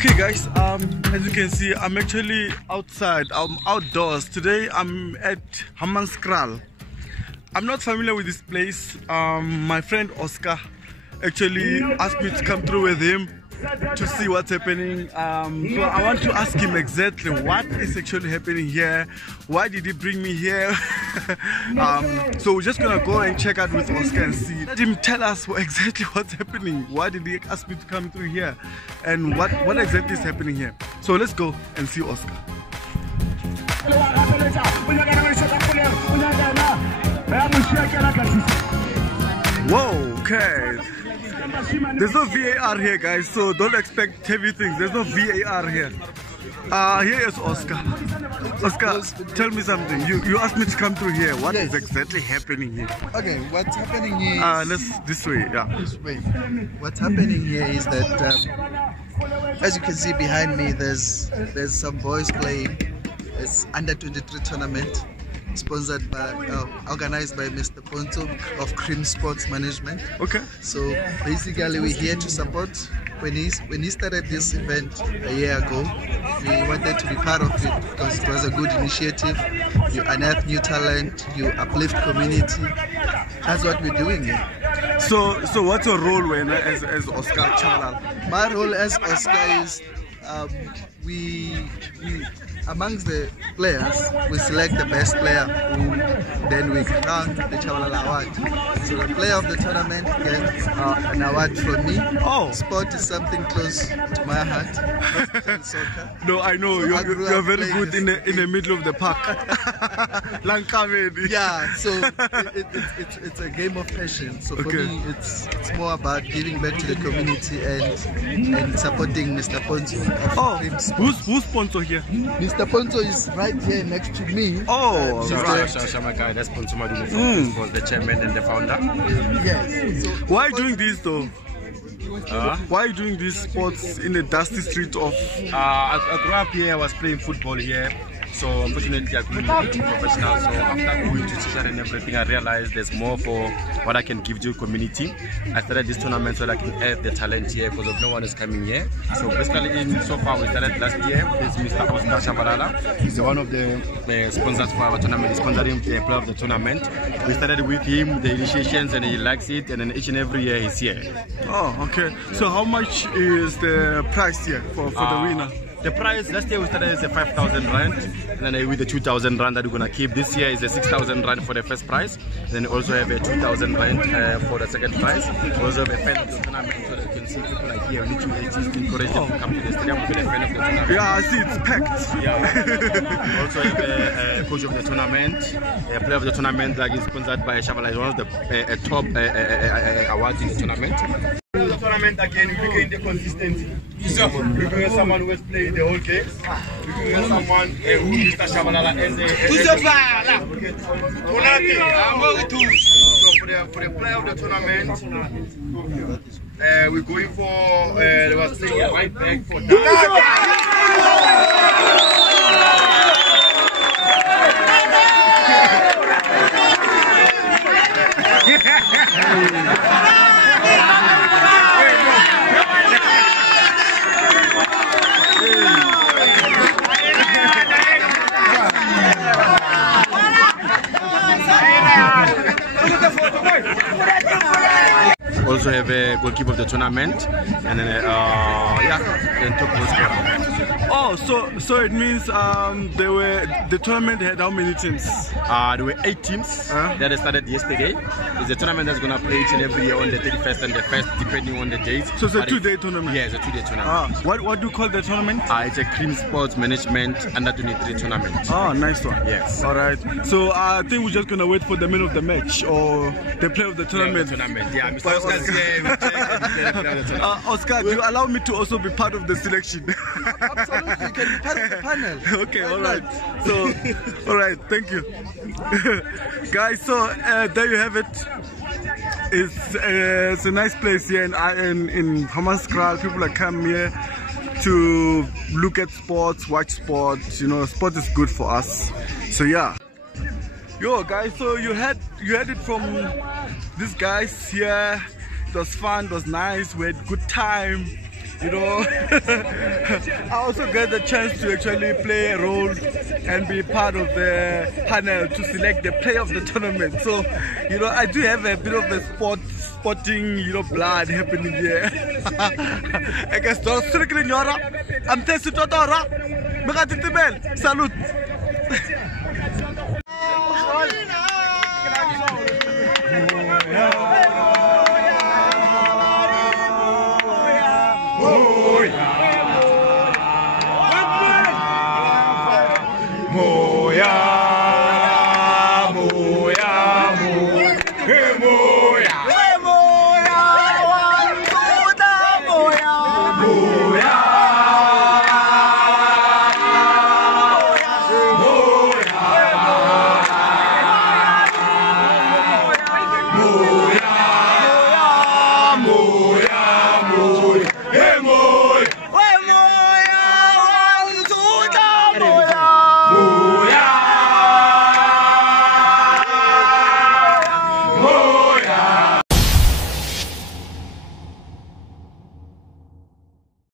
Okay guys, as you can see, I'm actually outside. I'm outdoors. Today I'm at Hammanskraal. I'm not familiar with this place. My friend Oscar actually asked me to come through with him to see what's happening. So I want to ask him exactly what is actually happening here. Why did he bring me here? So we're just gonna go and check out with Oscar and see. Let him tell us exactly what's happening. Why did he ask me to come through here? And what exactly is happening here? So let's go and see Oscar. Whoa, okay. There's no VAR here, guys, so don't expect heavy things. There's no VAR here. Here is Oscar. Oscar, tell me something. You asked me to come through here. What is exactly happening here? Okay, what's happening here is... this way, yeah. This way. What's happening here is that, as you can see behind me, there's some boys playing. It's under 23 tournament, sponsored by, organized by Mr. Ponto of Cream Sports Management. Okay. So basically, we're here to support. When he started this event a year ago, we wanted to be part of it because it was a good initiative. You unearth new talent, you uplift community. That's what we're doing here. So what's your role when as Oscar Chabalala? My role as Oscar is we amongst the players, we select the best player who then we crown the Chabalala Award. So the player of the tournament gets an award from me. Oh. Sport is something close to my heart. Soccer. No, I know. You're very good in the middle of the park. Yeah, so it's a game of passion. So for me, it's more about giving back to the community and supporting Mr. Ponto. Who's Ponto here? Mr. Ponto is right here next to me. Oh, right. That's Ponto Madumo, was the chairman and the founder. Yes. So why are you doing this though? Why are you doing these sports in the dusty street of... I grew up here, I was playing football here. So unfortunately I couldn't be professional. So after going to teacher and everything, I realized there's more for what I can give to the community. I started this tournament so that I can add the talent here because no one is coming here. So basically so far we started last year. There's Mr. Oscar Chabalala. He's one of the sponsors for our tournament. He's sponsoring the player of the tournament. We started with him, the initiations, and he likes it, and then each and every year he's here. Oh, okay. So how much is the price here for the winner? The price last year we started as a 5,000 rand, and then with the 2,000 rand that we're gonna keep this year is a 6,000 rand for the first prize. Then we also have a 2,000 rand for the second prize. We also have a fan of the tournament so that you can see people like here. We need to encourage them to come to the stadium with a fan of the tournament. Yeah, I see it's packed. Yeah. We also have a coach of the tournament, a player of the tournament that is sponsored by Chabalala, one of the top awards in the tournament. The tournament again, we became the consistency. So, we bring someone who has played the whole game. We bring someone who is Mr. Chabalala as So for the player of the tournament, we're going for they were saying right back for also have a goalkeeper of the tournament, and then then top goal scorer. Oh, so it means the tournament had how many teams? There were 8 teams that started yesterday. It's a tournament that's gonna play each and every year on the 31st and the 1st, depending on the date. So it's a 2-day tournament. Yeah, it's a 2-day tournament. What do you call the tournament? It's a Cream Sports Management under 23 tournament. Oh, nice one. Yes. All right. So I think we're just gonna wait for the man of the match or the player of the tournament. Yeah, Mr. Oscar's here. Oscar, do you allow me to also be part of the selection? absolutely, you can be part of the panel. Okay, all right. So, all right, thank you, guys. So there you have it. It's a nice place here in Hammanskraal. People that come here to look at sports, watch sports. You know, sport is good for us. So yeah. Yo guys, so you had it from these guys here. It was fun, it was nice, we had good time. you know, I also get the chance to actually play a role and be part of the panel to select the player of the tournament. So, you know, I do have a bit of a sporting, you know, blood happening here. I guess I'm thirsty to salute.